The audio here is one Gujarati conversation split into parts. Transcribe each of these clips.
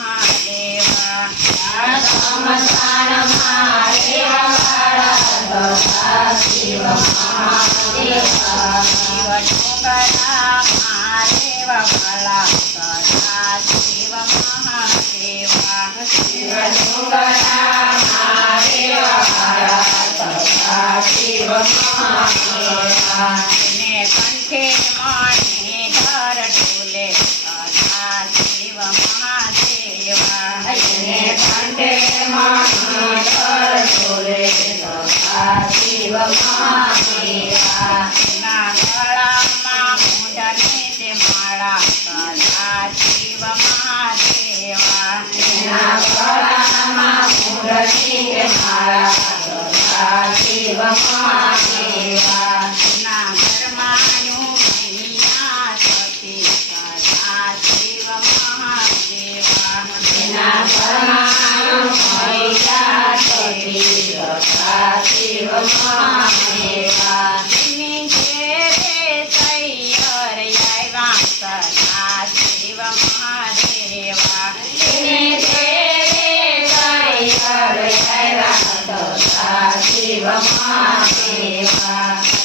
महादेवा समस्थान महादेव शिव महादेवा शिव डोंगरा महादेव वाला सदा शिव महादेवा शिव डोंगरा महादेव वाला सदा शिव महादेवा ने कंठे माने धर डोले सदा शिव महादेवा ने कंठे माने धर डोले सदा शिव महादेवा ना गळा मुंडने ते माळा सदा शिव महादेवा ना गळा मुंडने ते माळा सदा शिव महादेवा ना घरमानु मैया सती सदा शिव महादेवा ना परमाणु मैया सती सदा शिव महादेवा तिने घेरे सैयर यायवा सदा शिव महादेवा तिने तेरे सैयर यायवा सदा शिव महादेवा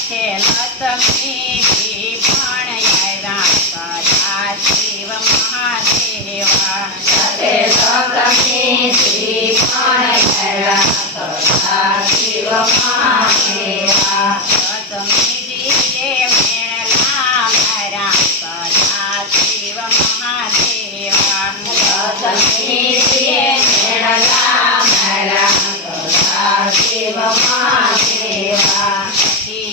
हे लक्ष्मी जी पण यायवा सदा शिव महादेवा सते सप्तमी श्री यायवा सदा शिव महादेवा सप्तमी जी मेळला मारा सदा शिव महादेवा सप्तमी श्री मेळला मेळा सदा शिव महादेवा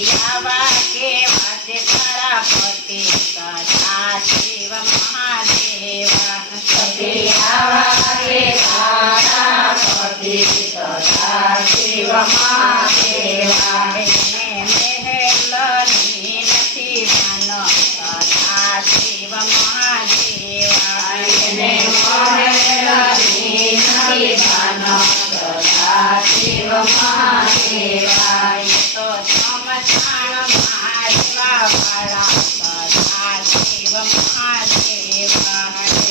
यावा के वाचे करापती सदा शिव महादेवा सतियावाके तारापति सदा शिव महादेवा ने मेहलनी नथी मानो सदा शिव महादेवा ने मोहलनी नदी भानो सदा शिव महादेवा तो समझाण महादेवा वाला सदा शिव महादेवा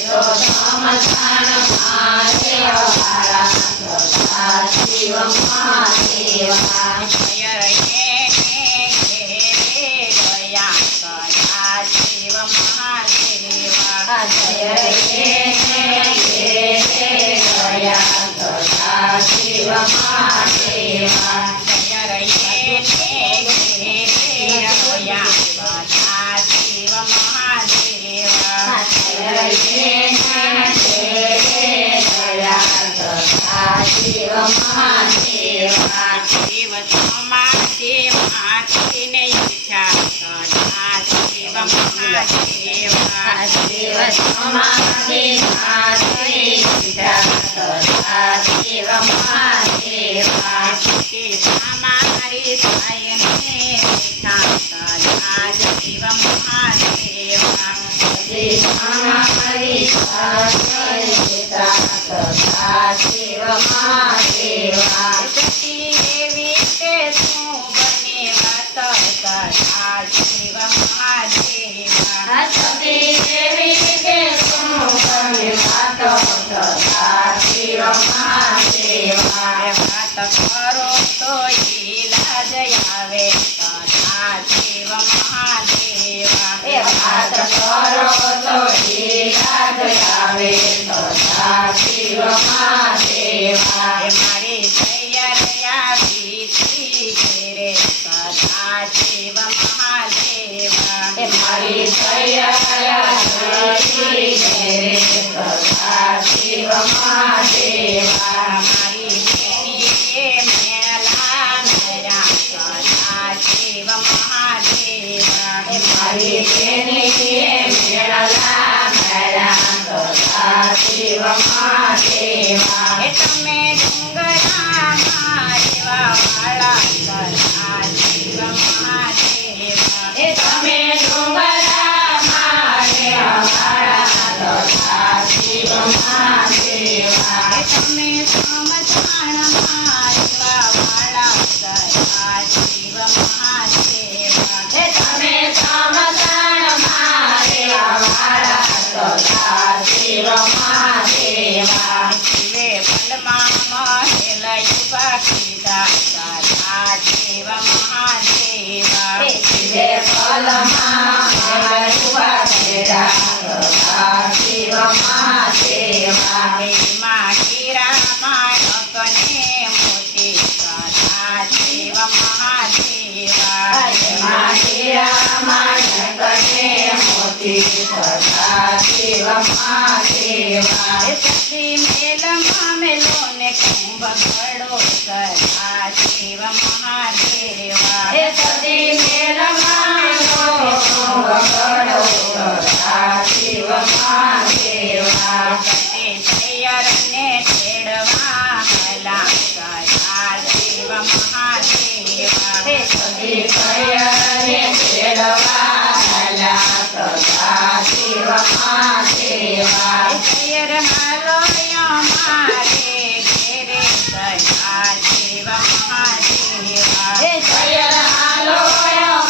तो समस्थान महादेव वाला सदा शिव महादेवा जय घेरे गया सदा शिव महादेवा जय गया सदा शिव महादेवा जय गया सदा शिव महादेवा शिव महादेवा शिव समाधि माथिने इच्छा सदा शिव महादेवा शिव समाधि सदा शिव महादेवा हमारी सायने इच्छा सदा शिव महादेवा हमारी सदा शिव महादेवा देवी के बने वात सदा शिव महादेवा सती देवी के सदा शिव महादेवा वात करो तो इलाज आवे सदा शिव महादेवा बात करो तो इलाज आवे सदा शिव महादेवा मारी सैया बीती घेरे सदा शिव महादेवा मारी सैया सदा शिव महादेवा हमारी बेटी के मेला मेरा सदा शिव महादेवा मारी बेनी के मेला मेरा सदा शिव महादेवा તમે ડુંગરા મારેવા વાળા સદા શિવ મહાદેવા તમે ડુંગરા માર્યા વાળા સદા શિવ મહાદેવા તમે સમજાણ મારેવા વાળા સદા શિવ મહાદેવા તમે સમાધાન માર્યા વાળા સદા શિવ મહાદેવા શિવ મહાદેવા એમાં હીરા માણકને મોતી સદા શિવ મહાદેવા હીરા માણકને મોતી સદા શિવ મહાદેવા સતી મેલમાં મેલોને કુંભ ઘડો સદા શિવ મહાદેવા સતી મેલમાં ગણો સદા શિવ મહાદેવા સતી તૈયારને તેડવા હલા સદા શિવ મહાદેવા સતી કયને તેડવા હલા સદા શિવ મહાદેવા તૈયાર હાલો મારે ઘેરે સદા શિવ મહાદેવા જય હાલો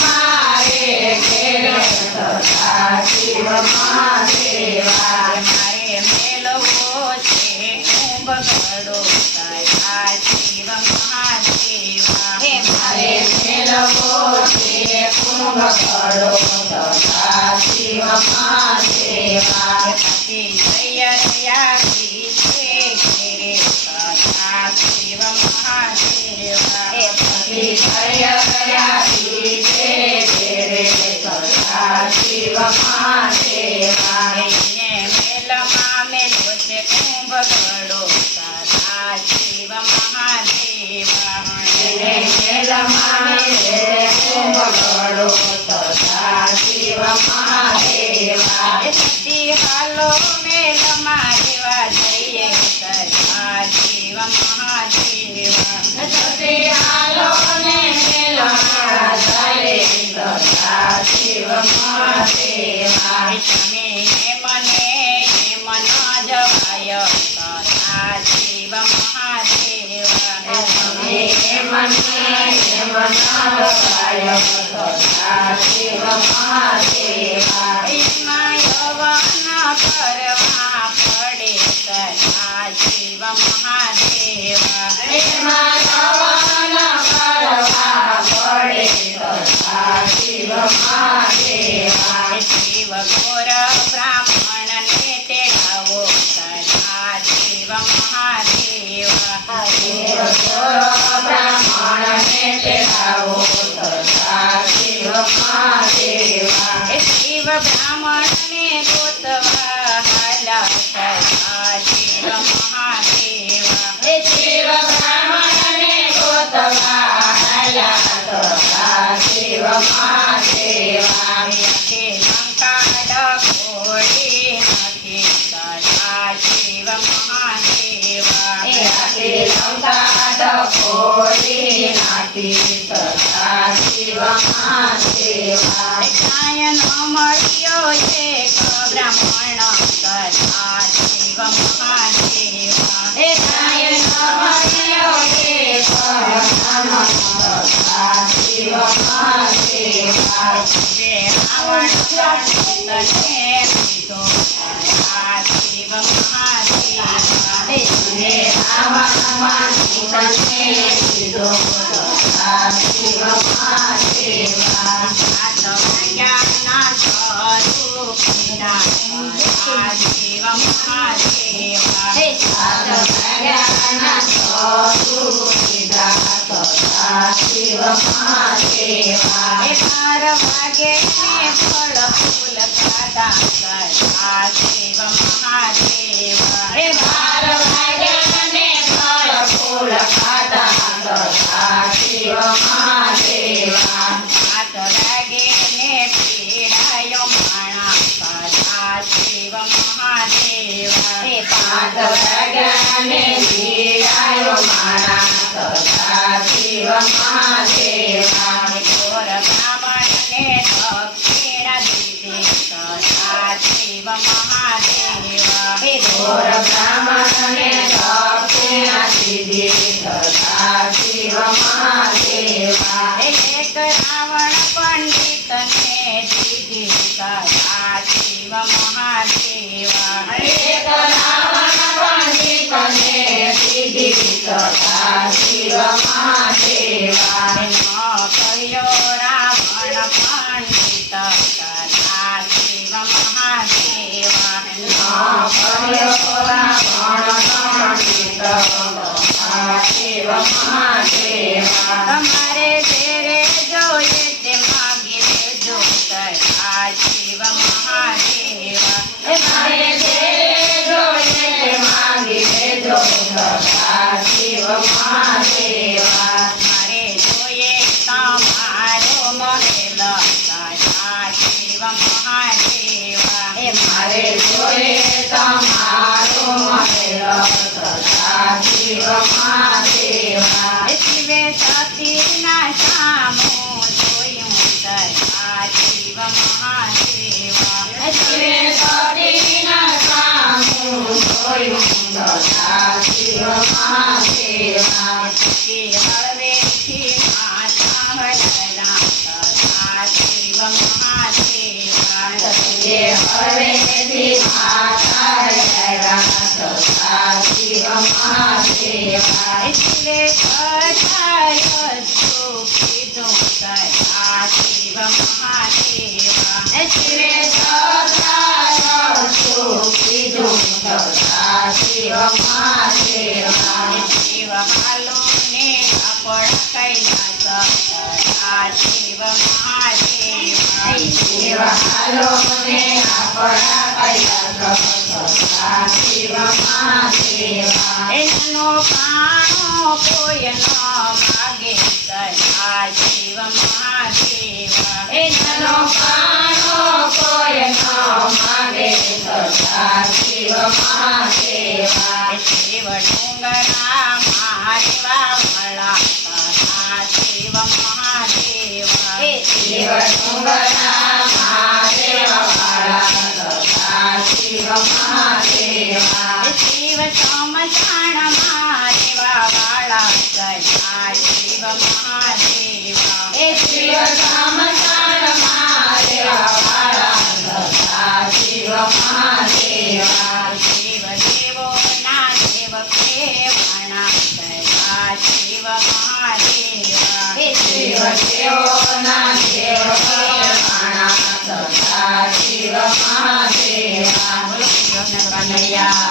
મારે ઘેરે સદા શિવ મહાદેવા મારે મેલવો છે કુંભ ઘડો સદા શિવ મહાદેવા મારે મેલવો છે કુંભ ઘડો સદા શિવ મહાદેવા પતિ તૈયારી છે ઘેરે સદા શિવ મહાદેવા પતિ તૈયારી છે ઘેરે સદા શિવ મહાદેવા એને મેલમાં મેલો છે કુંભ ઘડો સદા શિવ મહાદેવા એને મેલમાં કુંભ ઘડો સદા શિવ મહાદેવા સતી હાલો મેલમાં દેવા જઈએ સદા શિવ મહાદેવા સતી હાલો ને મેલમાં જય સદા શિવ મહાદેવા તમે મને એમ ન જવાય સદા શિવ મહાદેવા તમે મને એમ ન જવાય સદા શિવ મહાદેવા એમાં યવન કરવા પડે સદા શિવ મહાદેવા એમાં યવન કરવા પડે સદા શિવ મહાદેવા શિવ ઘોર બ્રાહ્મણને તેડાવો સદા શિવ મહાદેવા શિવ બ્રાહ્મણને તેડાવો સદા શિવ મહાદેવા શિવ બ્રાહ્મણને ગોતવા હાલા સદા શિવ મહાદેવા શિવ બ્રાહ્મણને ગોતવા હાલા સદા શિવ મહાદેવા કે લંકા ડકોડી નથી સદા શિવ મહાદેવા લંકા ડકોડી નાખી સદા શિવ મહાદેવા ગાયન મળ્યો એક બ્રાહ્મણ સદા શિવ મહાદેવા ગાયન મળ્યો એક બ્રાહ્મણ સદા શિવ મહાદેવા જે રાવણ તને પીધો સદા શિવ મહાદેવા ને રાવણ તને કીધો સદા શિવ મહાદેવા સાત વાગ્યાના સ્વરૂપ પીડા સદા શિવ મહાદેવા સાત વાગ્યાના સ્વરૂપ કીધા સદા શિવ મહાદેવા 12 વાગે ને ફળ ફૂલ ખાધા સદા શિવ મહાદેવા 12 વાગ્યાને ફળ ફૂલ ખાધા સદા શિવ મહાદેવા 7 વાગે ને પીડાયો માણા સદા શિવ મહાદેવા 5 વાગ્યાને પીડાયો માણા સદા શિવ મહાદેવા ઘોર બ્રાહ્મણને દક્ષિણા દીધી સદા શિવ મહાદેવા ઘોર બ્રાહ્મણને દક્ષિણા દીધી સદા શિવ મહાદેવા એક રાવણ પંડિતને દીધી સદા શિવ મહાદેવા એક રાવણ પંડિતને દીધી સદા શિવ મહાદેવા કહ્યો રાવણ પંડિત સદા શિવ મહાદેવા શિવ મહાદેવા તમારે ઘેરે જોઈએ તે માગી લેજો દયા શિવ મહાદેવા મારે ઘેરે જોઈએ તે માંગી લેજો સદા શિવ મહાદેવા મારે જોઈએ તમારો મહેલ દયા શિવ મહાદેવા મારે જોઈએ તમારો મહેલ સદા શિવ મહાદેવા શિવે સતીના સામું જોયું દયા શિવ મહાદેવા શિવે સતીના સામું જોયું સદા શિવ મહાદેવા કે હવેથી માતા હરણા દયા શિવ મહાદેવા જે હવેથી માતા રહ્યા સદા શિવ મહાદેવા શિવે કટાય કીધું દયા શિવ મહાદેવા શિવે સદા કીધું સદા શિવ મહાદેવા શિવ હાલો ને આપણા કૈલાસ દયા શિવ મહાદેવા શિવ હાલો ને આપણા કૈલાસ સદા શિવ મહાદેવા એનો કાણો કોઈ ન માગે દયા શિવ મહાદેવા એનો કાનો કોઈ ન માગે સદા શિવ મહાદેવા શિવ ડુંગરા મારેવા વળા દયા શિવ મહાદેવા શિવ ડુંગરા મહાદેવા વાળા સદા શિવ મહાદેવા શિવ સમસાણ મારેવા વાળા દયા શિવ મહાદેવા શિવ સમસાણ મહાદેવા વાળા સદા શિવ મહાદેવા શિવ દેવો ના દેવ કેવણા દયા શિવ મહાદેવા શિવ દેવોના દેવ કેવાણા સદા શિવ મહાદેવા કનૈયા